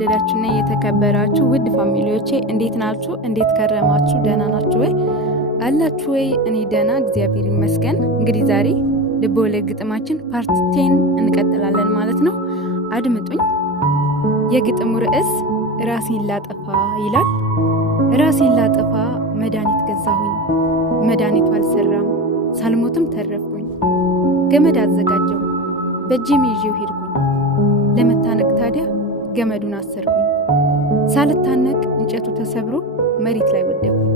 የተወደዳችሁና የተከበራችሁ ውድ ፋሚሊዎቼ እንዴት ናችሁ? እንዴት ከረማችሁ? ደህና ናችሁ ወይ? አላችሁ ወይ? እኔ ደህና እግዚአብሔር ይመስገን። እንግዲህ ዛሬ ልቦለድ ግጥማችን ፓርት 10 እንቀጥላለን ማለት ነው። አድምጡኝ። የግጥሙ ርዕስ ራሴን ላጠፋ ይላል። ራሴን ላጠፋ መድኃኒት ገዛሁኝ፣ መድኃኒቱ አልሰራም፣ ሳልሞትም ተረፍኩኝ። ገመድ አዘጋጀው በእጄም ይዤው ሄድኩኝ፣ ለመታነቅ ታዲያ ገመዱን አሰርኩኝ። ሳልታነቅ እንጨቱ ተሰብሮ መሬት ላይ ወደቅኩኝ።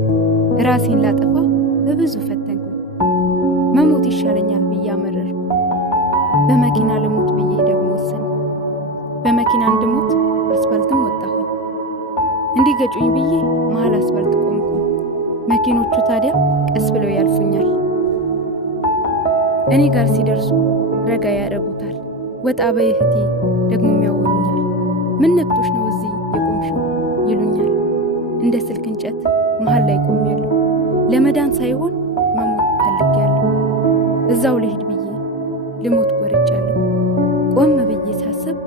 ራሴን ላጠፋ በብዙ ፈተንኩኝ፣ መሞት ይሻለኛል ብዬ አመረርኩ። በመኪና ልሞት ብዬ ደግሞ ወሰንኩ። በመኪና እንድሞት አስፋልትም ወጣሁኝ። እንዲገጩኝ ብዬ መሀል አስፋልት ቆምኩኝ። መኪኖቹ ታዲያ ቀስ ብለው ያልፉኛል። እኔ ጋር ሲደርሱ ረጋ ያደርጉታል። ወጣ በይ እህቴ ደግሞ ያወሩኛል። ምን ነክቶሽ ነው እዚህ የቆምሽው ይሉኛል። እንደ ስልክ እንጨት መሃል ላይ ቆሜያለሁ። ለመዳን ሳይሆን መሞት ፈልጌያለሁ። እዛው ልሄድ ብዬ ልሞት ቆርጫለሁ። ቆም ብዬ ሳስብ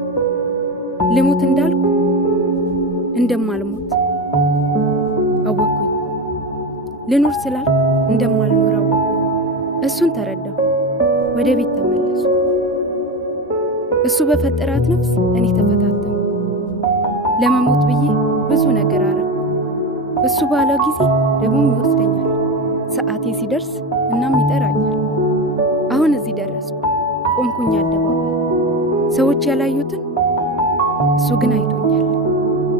ልሞት እንዳልኩ እንደማልሞት አወቅኩኝ። ልኖር ስላልኩ እንደማልኖር አወቅኩኝ። እሱን ተረዳሁ። ወደ ቤት ተመለሱ። እሱ በፈጠራት ነፍስ እኔ ተፈታተንኩ። ለመሞት ብዬ ብዙ ነገር አረኩ። እሱ ባለው ጊዜ ደግሞ ይወስደኛል። ሰዓቴ ሲደርስ እናም ይጠራኛል። አሁን እዚህ ደረስኩ። ቆምኩኝ አደባባይ። ሰዎች ያላዩትን እሱ ግን አይቶኛል።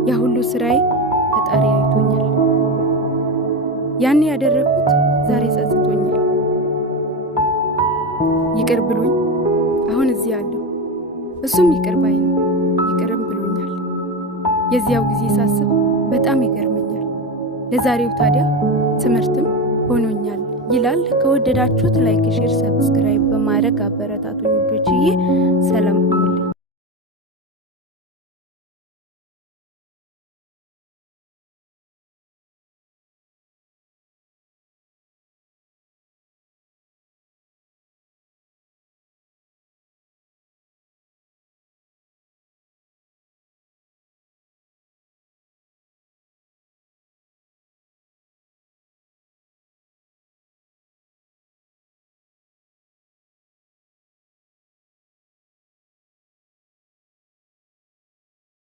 ያ ሁሉ ስራዬ ፈጣሪ አይቶኛል። ያኔ ያደረኩት ዛሬ ጸጽቶኛል። ይቅር ብሎኝ አሁን እዚህ አለሁ። እሱም ይቅር ባይ ነው። ይቅርም ብሎኛል። የዚያው ጊዜ ሳስብ በጣም ይገርመኛል። ለዛሬው ታዲያ ትምህርትም ሆኖኛል ይላል። ከወደዳችሁት ላይክ፣ ሼር፣ ሰብስክራይብ በማድረግ አበረታቱኝ ውዶችዬ። ሰላም